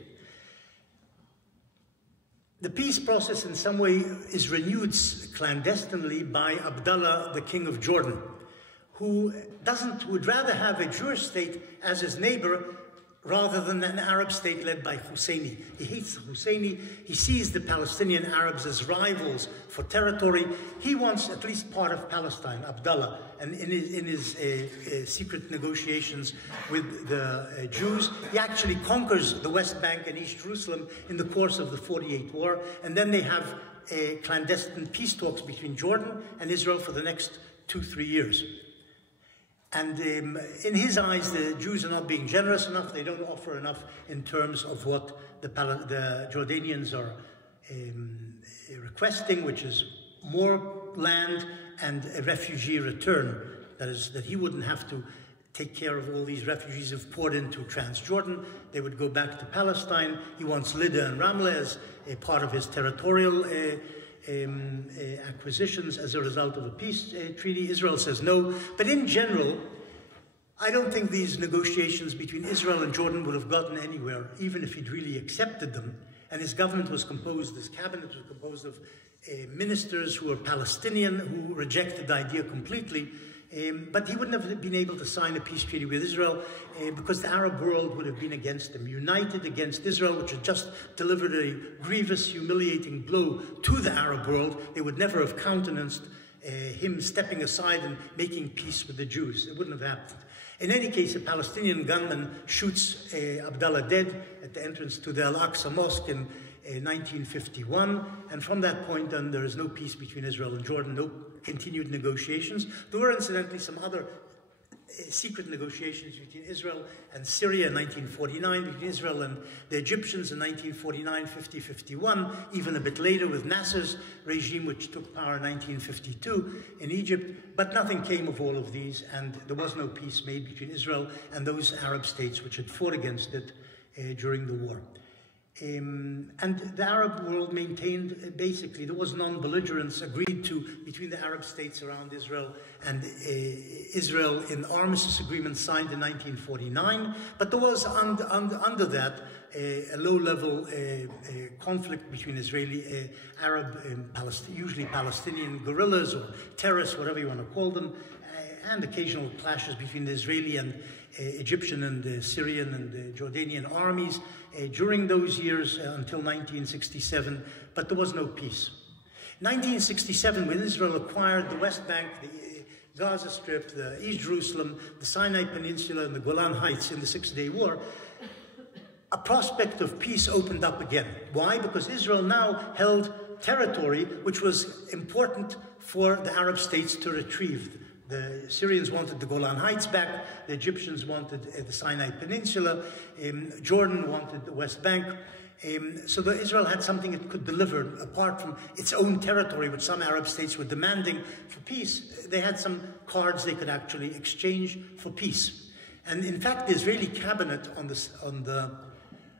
The peace process in some way is renewed clandestinely by Abdullah, the king of Jordan, who would rather have a Jewish state as his neighbor rather than an Arab state led by Husseini. He hates Husseini. He sees the Palestinian Arabs as rivals for territory. He wants at least part of Palestine, Abdullah, and in his secret negotiations with the Jews, he actually conquers the West Bank and East Jerusalem in the course of the 48 war, and then they have clandestine peace talks between Jordan and Israel for the next 2-3 years. And in his eyes, the Jews are not being generous enough. They don't offer enough in terms of what the Jordanians are requesting, which is more land and a refugee return. That is, that he wouldn't have to take care of all these refugees who've poured into Transjordan. They would go back to Palestine. He wants Lydda and Ramleh as a part of his territorial acquisitions as a result of a peace treaty. Israel says no. But in general, I don't think these negotiations between Israel and Jordan would have gotten anywhere, even if he'd really accepted them. And his government was composed, his cabinet was composed of ministers who were Palestinian, who rejected the idea completely. But he wouldn't have been able to sign a peace treaty with Israel because the Arab world would have been against him, united against Israel, which had just delivered a grievous, humiliating blow to the Arab world. They would never have countenanced him stepping aside and making peace with the Jews. It wouldn't have happened. In any case, a Palestinian gunman shoots Abdullah dead at the entrance to the Al-Aqsa Mosque in 1951, and from that point on, there is no peace between Israel and Jordan, no continued negotiations. There were, incidentally, some other secret negotiations between Israel and Syria in 1949, between Israel and the Egyptians in 1949, 50, 51, even a bit later with Nasser's regime, which took power in 1952 in Egypt. But nothing came of all of these, and there was no peace made between Israel and those Arab states which had fought against it during the war. And the Arab world maintained, basically, there was non-belligerence agreed to between the Arab states around Israel and Israel in armistice agreements signed in 1949. But there was under that a low-level conflict between Israeli, Arab, usually Palestinian guerrillas or terrorists, whatever you want to call them, and occasional clashes between the Israeli and Egyptian and Syrian and Jordanian armies during those years until 1967, but there was no peace. 1967, when Israel acquired the West Bank, the Gaza Strip, the East Jerusalem, the Sinai Peninsula, and the Golan Heights in the Six-Day War, a prospect of peace opened up again. Why? Because Israel now held territory which was important for the Arab states to retrieve. The Syrians wanted the Golan Heights back, the Egyptians wanted the Sinai Peninsula, Jordan wanted the West Bank. So that Israel had something it could deliver apart from its own territory, which some Arab states were demanding for peace. They had some cards they could actually exchange for peace. And in fact, the Israeli cabinet on the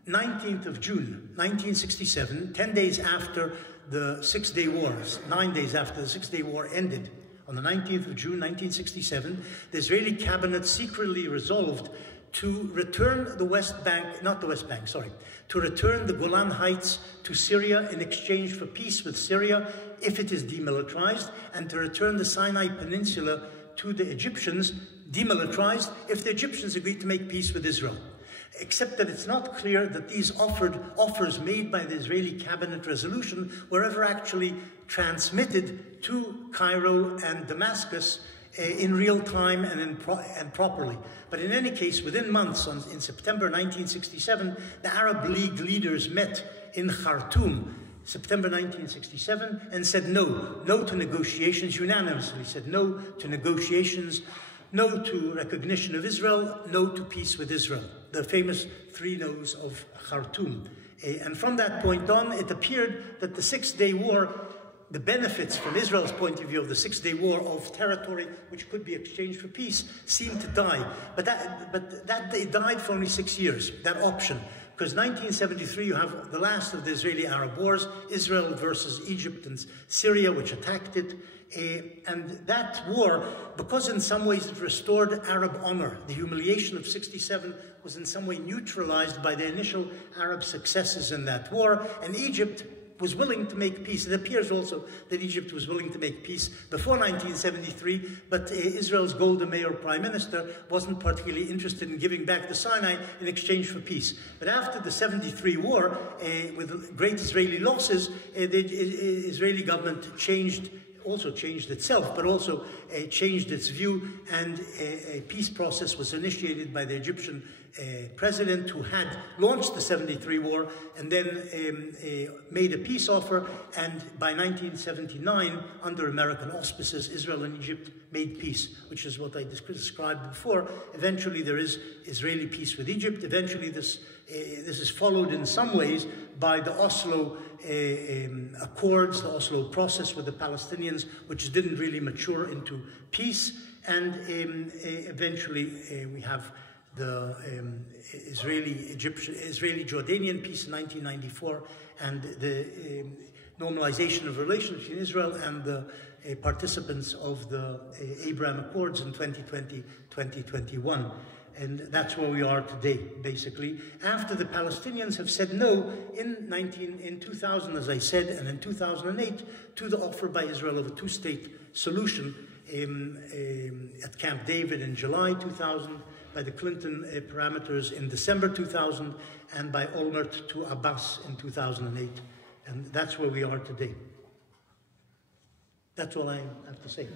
19th of June, 1967, 10 days after the Six-Day Wars, 9 days after the Six-Day War ended, on the 19th of June, 1967, the Israeli cabinet secretly resolved to return the West Bank, not the West Bank, sorry, to return the Golan Heights to Syria in exchange for peace with Syria if it is demilitarized, and to return the Sinai Peninsula to the Egyptians, demilitarized, if the Egyptians agreed to make peace with Israel. Except that it's not clear that these offers made by the Israeli cabinet resolution were ever actually transmitted to Cairo and Damascus in real time and properly. But in any case, within months, in September 1967, the Arab League leaders met in Khartoum, September 1967, and said no to negotiations, unanimously said no to negotiations, no to recognition of Israel, no to peace with Israel. The famous three no's of Khartoum. And from that point on, it appeared that the Six-Day War, the benefits from Israel's point of view of the Six-Day War of territory which could be exchanged for peace seemed to die. But that it died for only 6 years, that option. Because 1973, you have the last of the Israeli-Arab wars, Israel versus Egypt and Syria, which attacked it. And that war, because in some ways it restored Arab honor, the humiliation of 67 was in some way neutralized by the initial Arab successes in that war, and Egypt was willing to make peace. It appears also that Egypt was willing to make peace before 1973, but Israel's Golda Meir prime minister wasn't particularly interested in giving back the Sinai in exchange for peace. But after the 73 war, with great Israeli losses, the Israeli government also changed itself, but also changed its view, and a peace process was initiated by the Egyptian president, who had launched the 73 war and then made a peace offer. And by 1979, under American auspices, Israel and Egypt made peace, which is what I described before. Eventually, there is Israeli peace with Egypt. Eventually, this is followed in some ways by the Oslo Accords, the Oslo process with the Palestinians, which didn't really mature into peace. And eventually, we have the Israeli-Jordanian peace in 1994, and the normalization of relations between Israel and the participants of the Abraham Accords in 2020-2021. And that's where we are today, basically. After the Palestinians have said no in 2000, as I said, and in 2008, to the offer by Israel of a two-state solution at Camp David in July 2000, by the Clinton parameters in December 2000, and by Olmert to Abbas in 2008. And that's where we are today. That's all I have to say.